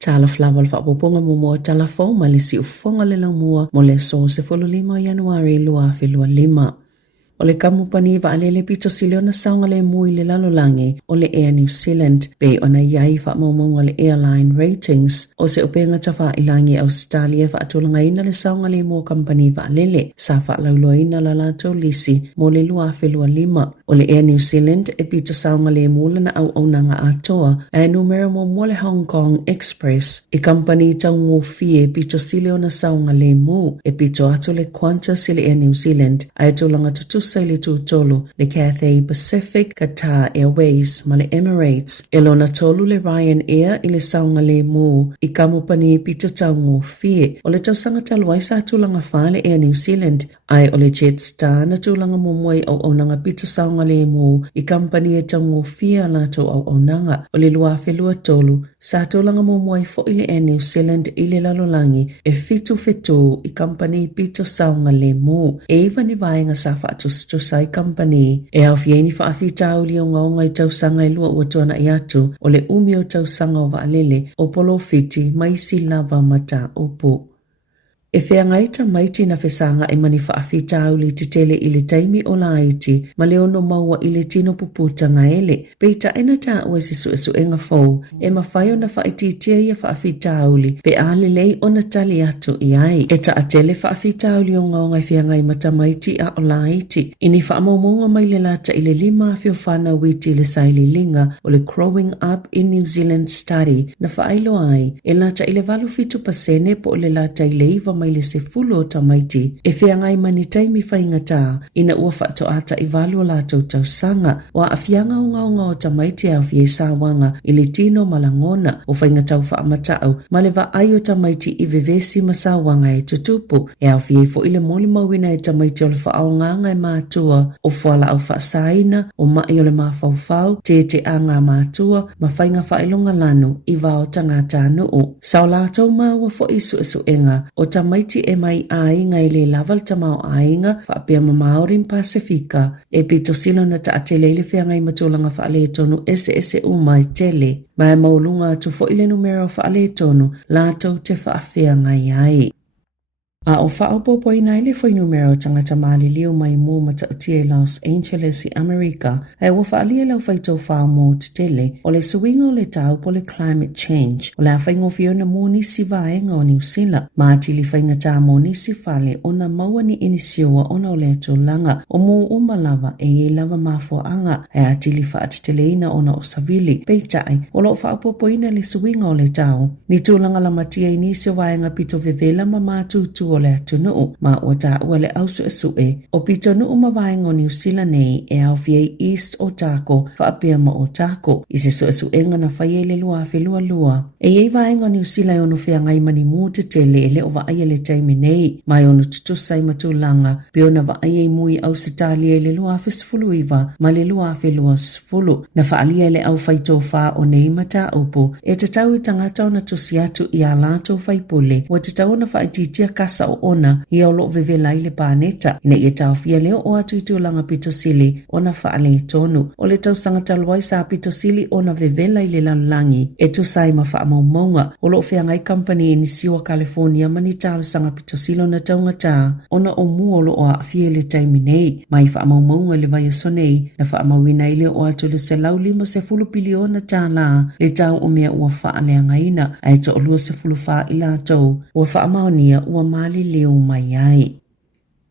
Tala Fou whaapoponga mua Tala Fou malisi ufonga le lang mua mo le so se 5 Januari lua filua 5. O le kamupani wa alele pito sileo na saunga le mui le lalolangi o le Air New Zealand pe ona iai wa maumaunga le airline ratings o se upenga tawa ilangi Australia wa atulanga ina le saunga le mua kampani wa alele sa wa lauloa ina la lato lisi mo le lua filua 5. O le Air New Zealand e pito saunga le mula na au aunanga atoa e numero mo le Hong Kong Express e kampani taungo fie pito sileo na saunga le mu e pito ato le Qantas le Air New Zealand a tulanga tutu le tūtolo le Cathay Pacific, Qatar Airways ma le Emirates. E lona tolu le Ryanair i le saunga le mū i kamupani pito taungo fie. O le tausanga talwai sa tūlanga wha le Air New Zealand ai o le Jetstar na tūlanga mumwai au onanga pito saunga le mū i kampani e taungo fie lato au onanga. O le lua whelua tolu sa tūlanga mumwai fo i le Air New Zealand i le lalolangi e fitu i kampani pito saunga le mū. E iwa ni vaenga sa sai company e au fieni fa afi tauli o ngaonga i tausanga i lua ua tuana i atu o le umi o tausanga o vaalele o polo fiti maisi lava mata opo. E whea ngaita maiti na whesanga e mani whaafi tauli te tele i le taimi o la aiti ma le ono maua i le tino puputa ngaele peita ena ta ua si su enga fau e mawhaio na whaiti tia ia whaafi tauli pe aale lei o na tali atu i ai e ta atele whaafi tauli o ngaonga i whea ngai mata maiti a o la aiti ini whaamomonga mai le lata i le 5 whio whana witi le saili linga o le Growing Up in New Zealand Study na whaailo ai e lata i le 8% po le lata i le iwa mai le se fulo tamaiti e whea ngai mani taimi whaingata ina ua whaato ata i valu la tau sanga wa awhianga o ngaonga o tamaiti au fie sawanga i le tino malangona o whaingatau whaamatau ma le wa ai o tamaiti i vevesi masawanga e tutupu e au fie fo i le moli mawina e tamaiti o le whaaonganga e mātua o whala au whaasaina o mai o le mawhauwhau te anga mātua ma whainga whailonga lanu i vao tangata nuu. Sao la tau maua fo isu enga o tamaiti e mai ainga i le laval tamau ainga whaapea ma Maorin Pasifika e pito silo na ta atele ile whea ngai matulanga whaale tonu ese umai tele mai maulunga tu fo ile numero whaale tonu la tau te whaafea ngai ai. A o whaapopo i nai le whai numero tangata maali leo mai mō mata utia Los Angeles i Amerika e ua whaalia lau whaitau whaa mō te tele o le suinga o le tau po le climate change o le a whaingo fiona mō nisi vaenga o New Zealand maati li whainga tā mō nisi whale o na maua ni inisioa ona o le tūlanga o mō umalava e lava mafuanga e ati li whaatiteleina ona o Savili peitai o lo whaapopo ina le suinga o le tau ni tūlanga la matia inisio vaenga pito vevela ma mātutu o le atunuu ma ua tā ua le ausu o pito nuu ma vaenga o New Zealand nei e au fiei East o Tako whaapea ma o Tako i se enga na whaie le lua lua e iei vaenga o New Zealand ono whea ngai mani mū te tele e le o vaia le taimi nei mai ono tutusai matulanga pe ona vaia i mui au se talia e le lua iwa ma le lua sfulu na whaalia le au whaito wha o nei mata upo e te tau i tangata o na tusiatu i a lato whaipule wa te tau na whaititia kasa o ona i au lo vevela i le pāneta ina i tau fia leo o atu i tūlanga pitosili o na whaale tonu o le tau sangatalwai sa pitosili o na vevela i le lalangi e tu sai ma wha maunga o lo fia ngai company ni siwa California mani tau sanga pitosilo na taungata o na o mua lo o a fia le taimi nei mai wha maunga le vai sonei na wha mawina i le o atu le se lau 50 piliona tāla le tau o mea ua whaale angaina ai to o lua 10 i la tau ua wha maonia ua mali leo mai ai.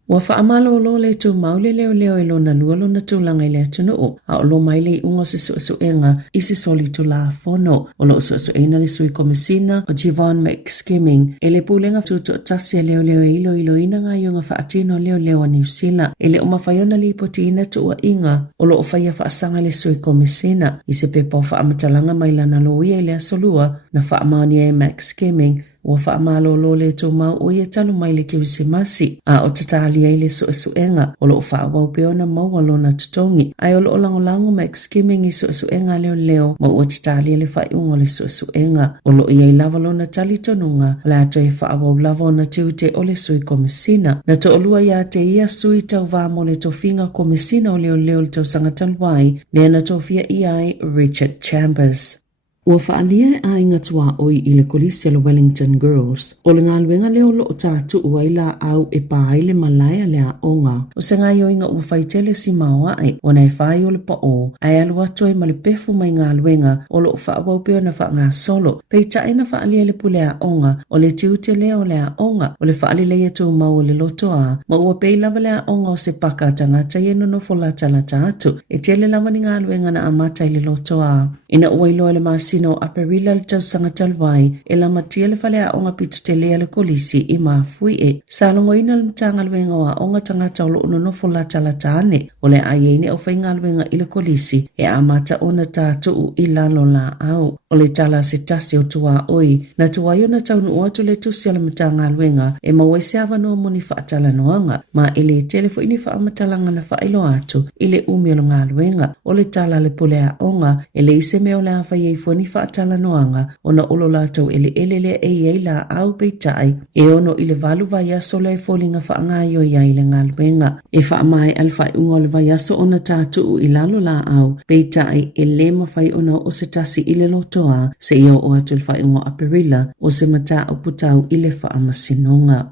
Ua whaamalo lo le tu maule leo e lo na lualo na tūlanga i le atunuu a o lo mai le unga se suenga i se soli tu la fono o lo suena le sui komisina o Jivon McSkimming e le pulenga tutu tasia leo e ilo ina nga yunga whaatino leo a New Zealand e le uma whaiona li potina tu a inga o lo whaia whaasanga le sui komisina i se pepa o whaamatalanga mai lana loia i le asolua na whaamania e McSkimming ua whaamalo lo le tō mau o ia talo mai le kirisimasi a o tatalia i le suenga o lo whaawau peona maua lo na tutongi ai o lo langolango McSkimming i suenga leo ma ua tatalia le whaiunga le suenga o lo ia i lava lo na tali tonunga la ato e whaawau lava na tiute o le sui komisina na to olua ia te ia sui tau vamo le tofinga komisina o leo le tau sangatalwai le na tofia i ai Richard Chambers. Ua whaalia a inga tua oi i le kolisi le Wellington Girls. O le ngā luenga leo lo o tātu ua ila au e pāile malaya le a onga. O se ngā ioinga ua whaitele si maua ai o nei whai o le pa o. Ai alu atu e ma le pefu mai ngā luenga o lo o whaapau na wha ngā solo. Pei tae na whaalia le pule a onga o le tiute leo le a onga o le whaali leia tau mau o le loto a. Ma ua pei lava le a onga o se paka tangata i no fola talata atu. E tele lava ni ngā luenga na amata i le loto a. Ina ua iloa le masi no aperila le tau sanga talwai e la matia le fale a onga pitu te lea le kolisi i mafui e. Salongo ina le mtanga luenga wa onga tangata o lo nonofo la talatane o le aiene au whainga luenga i le kolisi e amata ona tātu u i lalo la au. O le tala se tasi o tua oi na tua iona tau nu atu le tusi ala mtanga luenga e mawai se avanoa moni whaatala noanga ma ele telefo ini whaamatala na whailo atu i le umiolo ngā luenga o le tala le pole a onga e le ise meo le awha iei fuani whaatala noanga o na olo lātou ele le ei la au peitai e ono i le valu vai aso le fōlinga whaangaio iai le ngā luenga e whaamai alwhai unga le vai aso ona tātu u i lalo la au peitai e le mawhai ona o se tasi i le lotoa se ia o atu le whai unga aperila o se mata o putau i le whaamasinonga.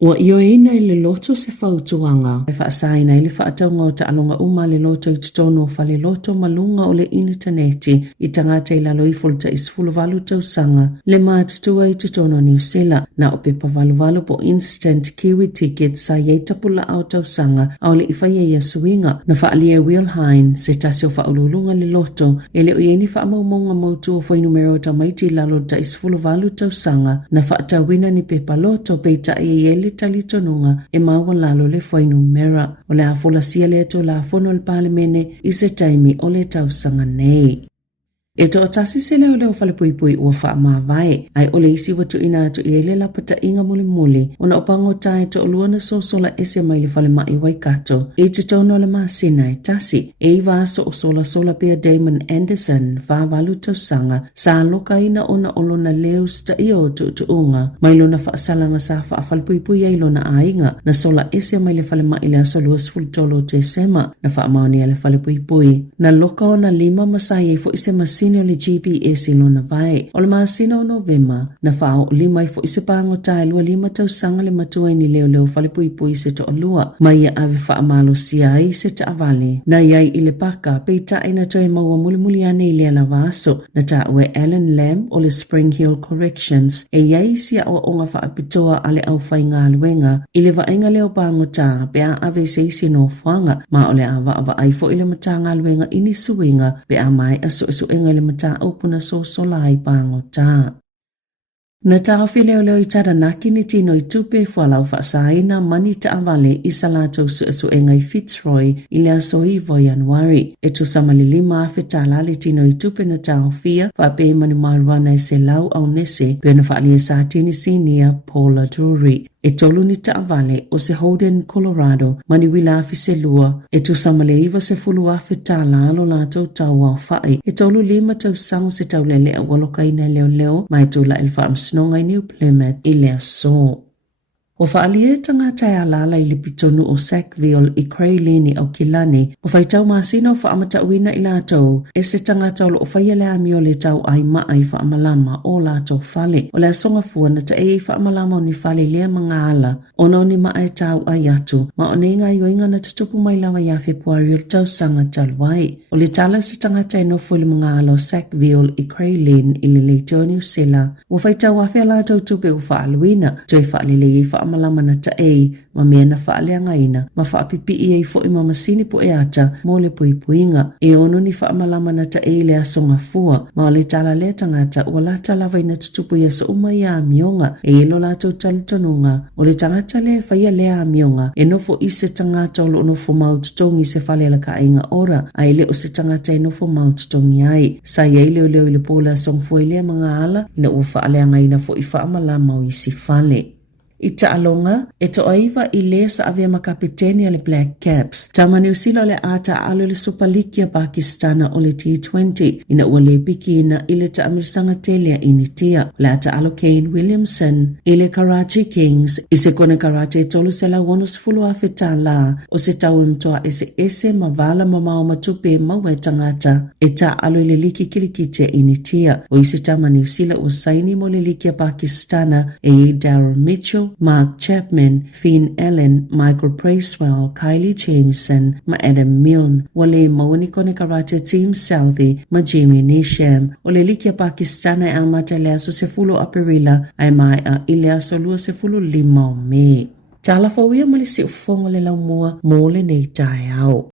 Ua ioeina i le loto se whautuanga. E whaasaina i le whaataunga o ta alonga uma le loto i tutono o whale loto malunga o le interneti i tangata i lalo i fulta i sfulu valu tausanga. Le mātutua i tutono New Zealand na o pepa valu po instant kiwi ticket sa iei tapula au tausanga au le iwhaia ia suinga. Na whaalia Will Hine se tasi o whaululunga le loto e le oieni whaamaumonga mautu o whai numero ta maiti lalo ta i sfulu valu tausanga na whaatawina ni pepa loto peita e talito nunga e maua lalo le whainu mera o le afola sia le ato la fono le palemene i se taimi o le tausanga nei. E to atasi se leo whale pui ua wha mawai ai ole isi watu ina atu i ele lapata inga muli o na opango tae to oluana sola ese mai le whale mai waikato e te tono le masina e tasi e iwa aso o sola pia Damon Anderson whawalu tausanga sa loka ina ona olona leo sta i o tu unga mai lona whaasalanga sa whale pui ai lona ainga na sola ese mai le whale mai le aso luas fultolo te sema na whaamaoni le whale pui na loka o na 5 masai e fo ise masina o le GPS i lona vai. O le masina o Novema na whao lima i fo ise pango tae lua 5 tausanga le matua i ni leo whale pui se to olua. Mai ia ave whaamalo sia i se ta avale. Na iai i le paka peita ina toe maua muli ane i lea la vaso na ta ue Alan Lamb o le Spring Hill Corrections e iai sia o onga whaapitoa ale au whai ngā luenga i le vaenga leo pango ta pea ave se isi no whanga ma o le ava ai fo i le mata ngā luenga ini suinga pea mai aso enga le mata opuna sola ai pango ta. Na tawhi leo i tada naki ni tino i tupe fualau whaasaina mani ta avale i salato su enga i Fitzroy i lea so iwo Januari. E tu samalili maafe tala le tino i tupe na tawhia whape mani maruana i se lau au nese pia na whaalia sa tini sinia Paula Drury. E tolu ni ta avale o se Holden, Colorado, mani wila afi se lua. E tu samale iwa se fulu afi tala alo la tau tau au whae. E tolu 5 tau sang se tau lele a walokaina leo mai tu la ilfa amsinonga i New Plymouth i lea so. O whaalie tangata e alala i lipitonu o Sackville i Craylini au Kilani, o whaitau masina o whaamata uina i lātou, e se tangata o lo o whaiale ami o le tau ai maa i whaamalama o lātou whale. O le asonga fua na ta e whaamalama o ni whale lea mga ala, o no ni maa e tau ai atu, ma o ne inga i oinga na tutupu mai lawa ia Februari o tau sanga talwai. O le tala se tangata e no fuli mga ala o Sackville i Craylin i le leiteo New Zealand, o whaitau awhia lātou tupe o whaaluina, toi whaalele i whaamalama na ta ma mea na whaaleanga ina, ma whaapipi i fo i mamasini po e ata, mo le puinga. E ono ni whaamalama na ta le asonga fua, ma o le tala le tangata ua la talawa ina tutupu ia sa uma ia amionga, e ilo lātou talitonunga, o le tangata le whaia le amionga, e nofo i se tangata o lo nofo maututongi se whalela ka inga ora, a ele o se tangata e nofo maututongi ai. Sa ia leo i le pola asong fua i lea mga ala, ina ua whaaleanga ina fo i whaamalama o isi whale. I Ta'alonga, e to'aiva I le sa avea makapiteni le Black Caps. Tama New Zealand le ata alo le Superlikia Pakistana o le T20. Ina ua le piki ina ile ta amirsanga telia initia. Le ata alo Kane Williamson, ile Karachi Kings, ise kone Karachi e tolu se la wonus fulu a fetala, o se tau mtoa ese mavala mamao matupe mawe tangata, e ta alo ile liki kilikite initia. O ise tama New Zealand o saini mo le likia Pakistana, e Darryl Mitchell, Mark Chapman, Finn Allen, Michael Bracewell, Kylie Jameson, ma Adam Milne, wale mawani kone Karachi Team Southie, ma Jamie Nisham, o le likia Pakistana ang mataleaso se fulo aperila ay mai a ileaso lua se fulo lima o me. Tala Fou ia malisi ufonga le lau mua mo le nei tai au.